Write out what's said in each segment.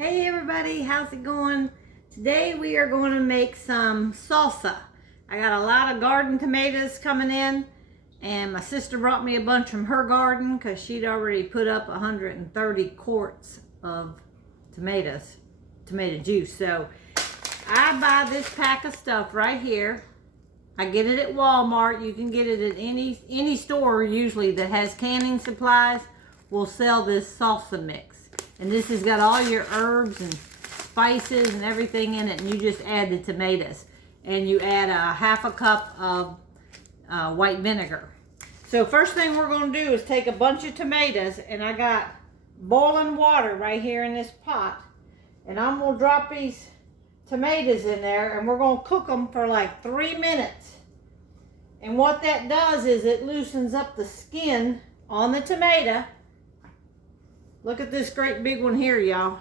Hey everybody, how's it going? Today we are going to make some salsa. I got a lot of garden tomatoes coming in, and my sister brought me a bunch from her garden because she'd already put up 130 quarts of tomato juice. So I buy this pack of stuff right here. I get it at Walmart. You can get it at any store usually that has canning supplies will sell this salsa mix. And this has got all your herbs and spices and everything in it, and you just add the tomatoes. And you add a half a cup of white vinegar. So first thing we're going to do is take a bunch of tomatoes, and I got boiling water right here in this pot. And I'm going to drop these tomatoes in there, and we're going to cook them for like 3 minutes. And what that does is it loosens up the skin on the tomato. Look at this great big one here, y'all.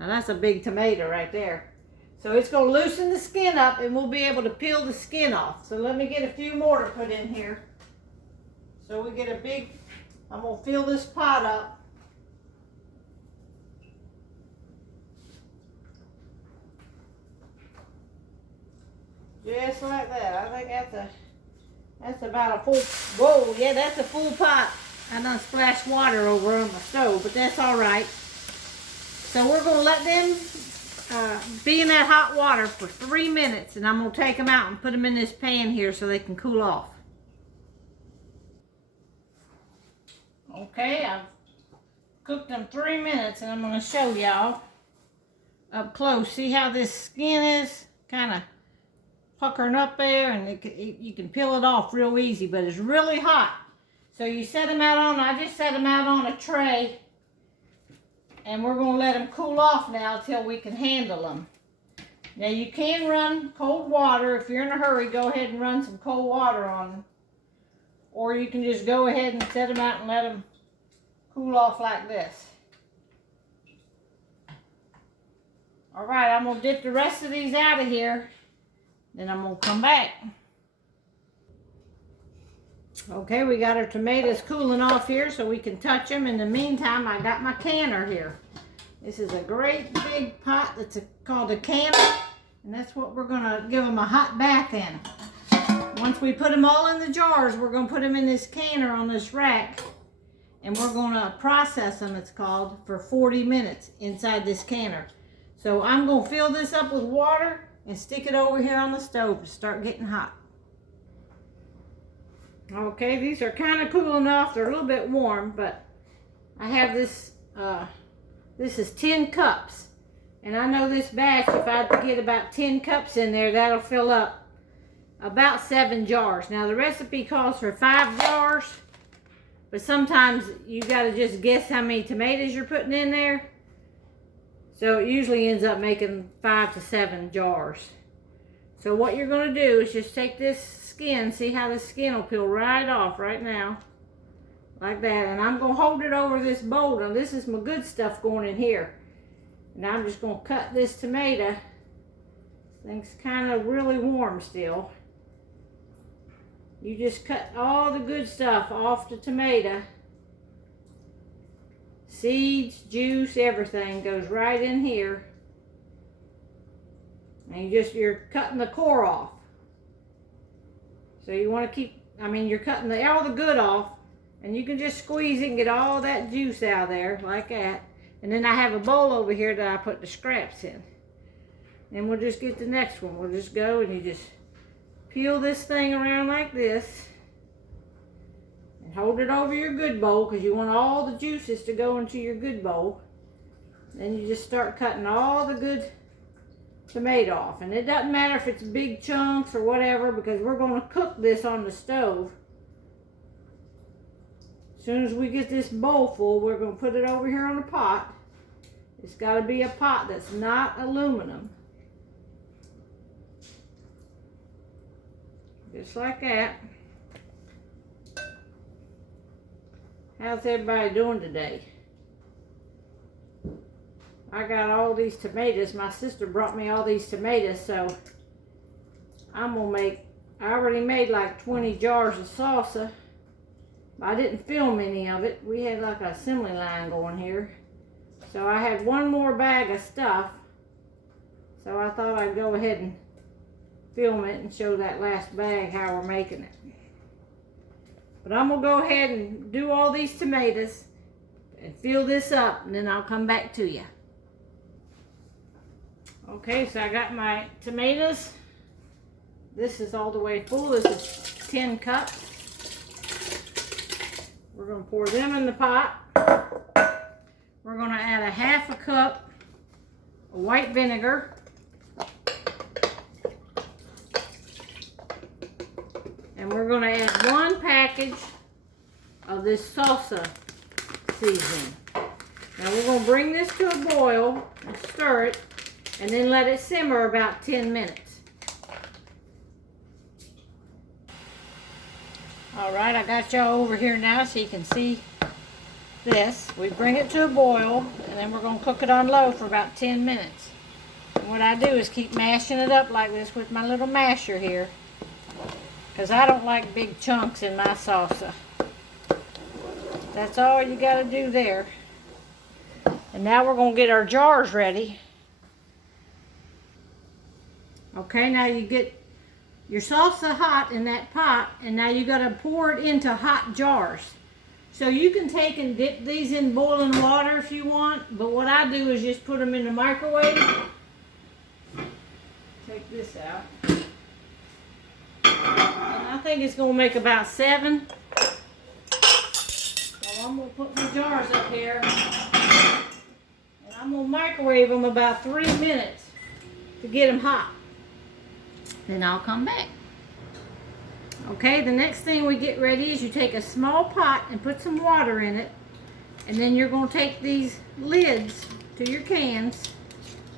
Now that's a big tomato right there. So it's going to loosen the skin up, and we'll be able to peel the skin off. So let me get a few more to put in here. So we get a big, I'm going to fill this pot up. Just like that. I think that's about a full, whoa, yeah, that's a full pot. I done splashed water over on my stove, but that's all right. So we're going to let them be in that hot water for 3 minutes, and I'm going to take them out and put them in this pan here so they can cool off. Okay, I've cooked them 3 minutes, and I'm going to show y'all up close. See how this skin is kind of puckering up there, and you can peel it off real easy, but it's really hot. So you set them out on, I just set them out on a tray, and we're going to let them cool off now until we can handle them. Now you can run cold water. If you're in a hurry, go ahead and run some cold water on them. Or you can just go ahead and set them out and let them cool off like this. Alright, I'm going to dip the rest of these out of here. Then I'm going to come back. Okay, we got our tomatoes cooling off here so we can touch them. In the meantime, I got my canner here. This is a great big pot that's called a canner, and that's what we're going to give them a hot bath in. Once we put them all in the jars, we're going to put them in this canner on this rack, and we're going to process them, it's called, for 40 minutes inside this canner. So I'm going to fill this up with water and stick it over here on the stove to start getting hot. Okay, these are kind of cool enough. They're a little bit warm, but I have this, this is 10 cups. And I know this batch, if I get about 10 cups in there, that'll fill up about 7 jars. Now, the recipe calls for 5 jars, but sometimes you got to just guess how many tomatoes you're putting in there. So it usually ends up making 5 to 7 jars. So what you're going to do is just take this skin, see how the skin will peel right off right now, like that. And I'm going to hold it over this bowl. Now this is my good stuff going in here. And I'm just going to cut this tomato. This thing's kind of really warm still. You just cut all the good stuff off the tomato. Seeds, juice, everything goes right in here. And you're cutting the core off. So you want to keep, you're cutting all the good off, and you can just squeeze it and get all that juice out of there like that. And then I have a bowl over here that I put the scraps in. And we'll just get the next one. We'll just go and you just peel this thing around like this. And hold it over your good bowl because you want all the juices to go into your good bowl. Then you just start cutting all the good tomato off. And it doesn't matter if it's big chunks or whatever, because we're going to cook this on the stove. As soon as we get this bowl full, we're going to put it over here on the pot. It's got to be a pot that's not aluminum. Just like that. How's everybody doing today? I got all these tomatoes. My sister brought me all these tomatoes, so I'm gonna make, I already made like 20 jars of salsa. I didn't film any of it. We had like an assembly line going here. So I had one more bag of stuff. So I thought I'd go ahead and film it and show that last bag how we're making it. But I'm gonna go ahead and do all these tomatoes and fill this up, and then I'll come back to you. Okay, so I got my tomatoes. This is all the way full. This is 10 cups. We're gonna pour them in the pot. We're gonna add a half a cup of white vinegar. And we're going to add 1 package of this salsa seasoning. Now we're going to bring this to a boil and stir it, and then let it simmer about 10 minutes. Alright, I got y'all over here now so you can see this. We bring it to a boil, and then we're going to cook it on low for about 10 minutes. And what I do is keep mashing it up like this with my little masher here, because I don't like big chunks in my salsa. That's all you got to do there. And now we're going to get our jars ready. Okay, now you get your salsa hot in that pot, and now you got to pour it into hot jars. So you can take and dip these in boiling water if you want, but what I do is just put them in the microwave. Take this out. I think it's going to make about 7. So I'm going to put my jars up here. And I'm going to microwave them about 3 minutes to get them hot. Then I'll come back. Okay, the next thing we get ready is you take a small pot and put some water in it. And then you're going to take these lids to your cans.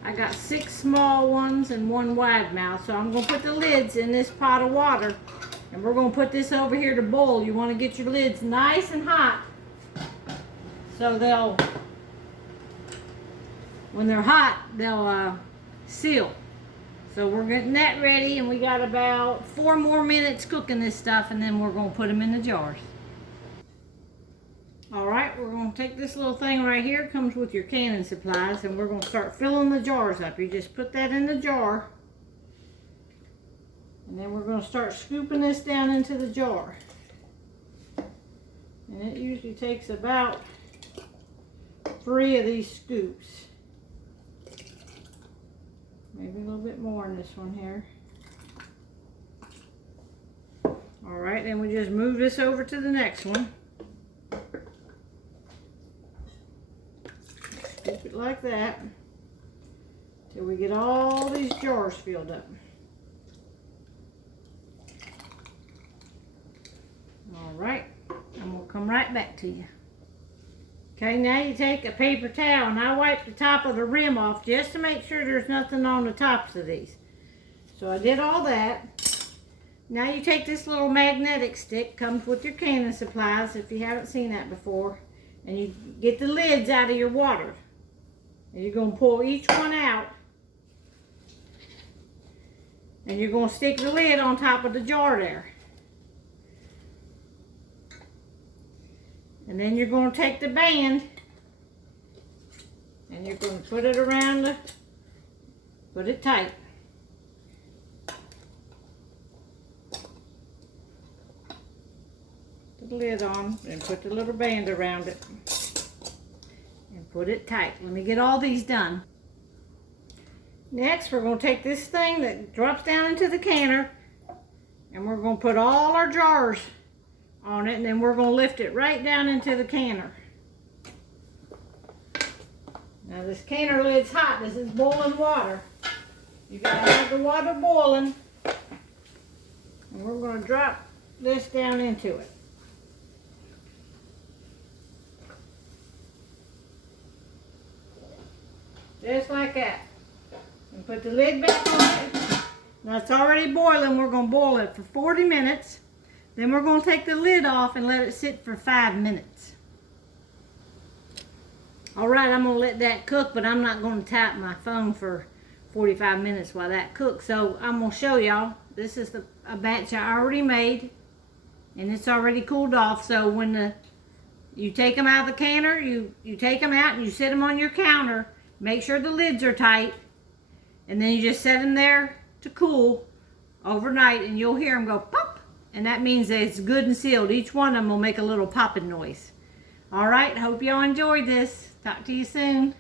I got 6 small ones and 1 wide mouth. So I'm going to put the lids in this pot of water. And we're going to put this over here to boil. You want to get your lids nice and hot, so they'll, when they're hot, they'll seal. So we're getting that ready, and we got about 4 more minutes cooking this stuff, and then we're going to put them in the jars. Alright, we're going to take this little thing right here. It comes with your canning supplies, and we're going to start filling the jars up. You just put that in the jar. And then we're going to start scooping this down into the jar. And it usually takes about 3 of these scoops. Maybe a little bit more in this one here. Alright, then we just move this over to the next one. Scoop it like that till we get all these jars filled up. Alright, and we'll come right back to you. Okay, now you take a paper towel, and I wipe the top of the rim off just to make sure there's nothing on the tops of these. So I did all that. Now you take this little magnetic stick, comes with your canning supplies if you haven't seen that before, and you get the lids out of your water. And you're going to pull each one out, and you're going to stick the lid on top of the jar there. And then you're going to take the band and you're going to put it around put it tight. Put the lid on and put the little band around it and put it tight. Let me get all these done. Next, we're going to take this thing that drops down into the canner, and we're going to put all our jars on it, and then we're going to lift it right down into the canner. Now this canner lid's hot. This is boiling water. You gotta have the water boiling, and we're going to drop this down into it. Just like that. And put the lid back on it. Now it's already boiling. We're going to boil it for 40 minutes. Then we're going to take the lid off and let it sit for 5 minutes. Alright, I'm going to let that cook, but I'm not going to tap my phone for 45 minutes while that cooks. So I'm going to show y'all. This is a batch I already made, and it's already cooled off. So when You take them out of the canner, you take them out and you sit them on your counter. Make sure the lids are tight. And then you just set them there to cool overnight and you'll hear them go pop. And that means that it's good and sealed. Each one of them will make a little popping noise. All right, hope y'all enjoyed this. Talk to you soon.